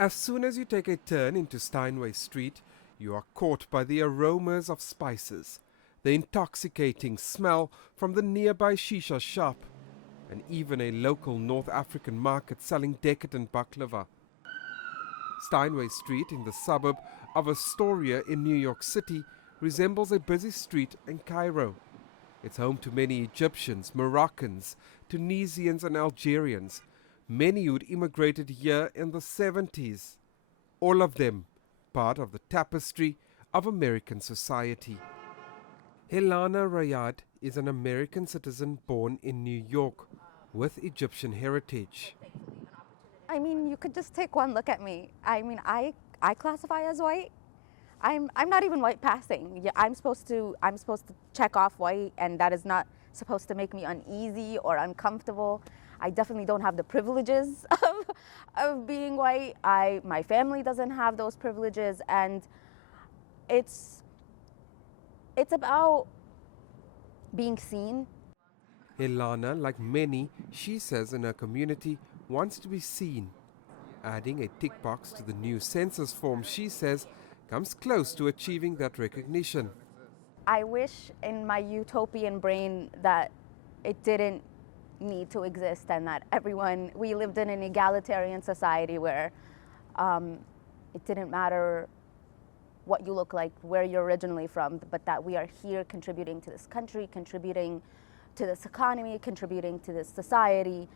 As soon as you take a turn into Steinway Street, you are caught by the aromas of spices, the intoxicating smell from the nearby shisha shop, and even a local North African market selling decadent baklava. Steinway Street in the suburb of Astoria in New York City resembles a busy street in Cairo. It's home to many Egyptians, Moroccans, Tunisians and Algerians, many who'd immigrated here in the 70s. All of them part of the tapestry of American society. Helana Rayad is an American citizen born in New York with Egyptian heritage. I mean, you could just take one look at me. I mean, I classify as white. I'm not even white passing. Yeah, I'm supposed to check off white, and that is not supposed to make me uneasy or uncomfortable. I definitely don't have the privileges of being white. My family doesn't have those privileges, and it's about being seen. Helana, like many, she says in her community, wants to be seen. Adding a tick box to the new census form, she says, comes close to achieving that recognition. I wish in my utopian brain that it didn't need to exist, and that we lived in an egalitarian society where it didn't matter what you look like, where you're originally from, but that we are here contributing to this country, contributing to this economy, contributing to this society.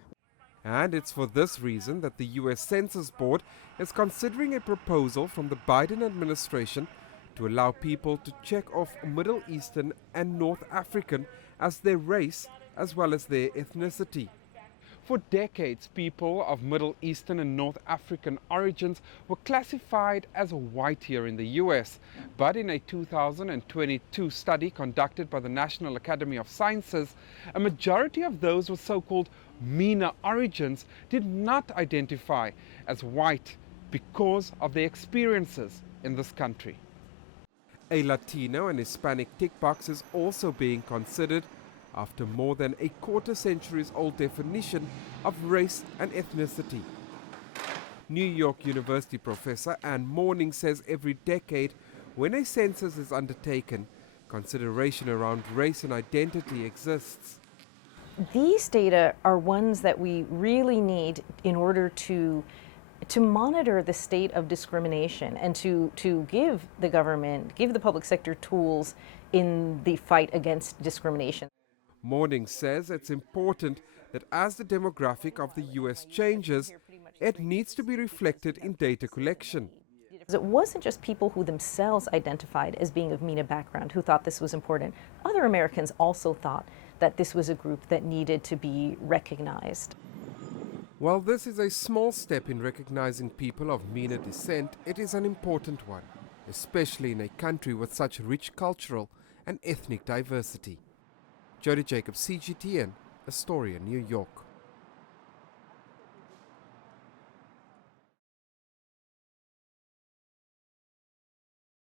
And it's for this reason that the U.S. Census Board is considering a proposal from the Biden administration to allow people to check off Middle Eastern and North African as their race as well as their ethnicity. For decades, people of Middle Eastern and North African origins were classified as white here in the U.S. But in a 2022 study conducted by the National Academy of Sciences, a majority of those with so-called MENA origins did not identify as white because of their experiences in this country. A Latino and Hispanic tick box is also being considered after more than a quarter-centuries-old definition of race and ethnicity. New York University professor Ann Morning says every decade, when a census is undertaken, consideration around race and identity exists. These data are ones that we really need in order to monitor the state of discrimination and to give the government, give the public sector tools in the fight against discrimination. Morning says it's important that as the demographic of the U.S. changes, it needs to be reflected in data collection. It wasn't just people who themselves identified as being of MENA background who thought this was important. Other Americans also thought that this was a group that needed to be recognized. While this is a small step in recognizing people of MENA descent, it is an important one, especially in a country with such rich cultural and ethnic diversity. Jody, CGTN, Astoria, New York.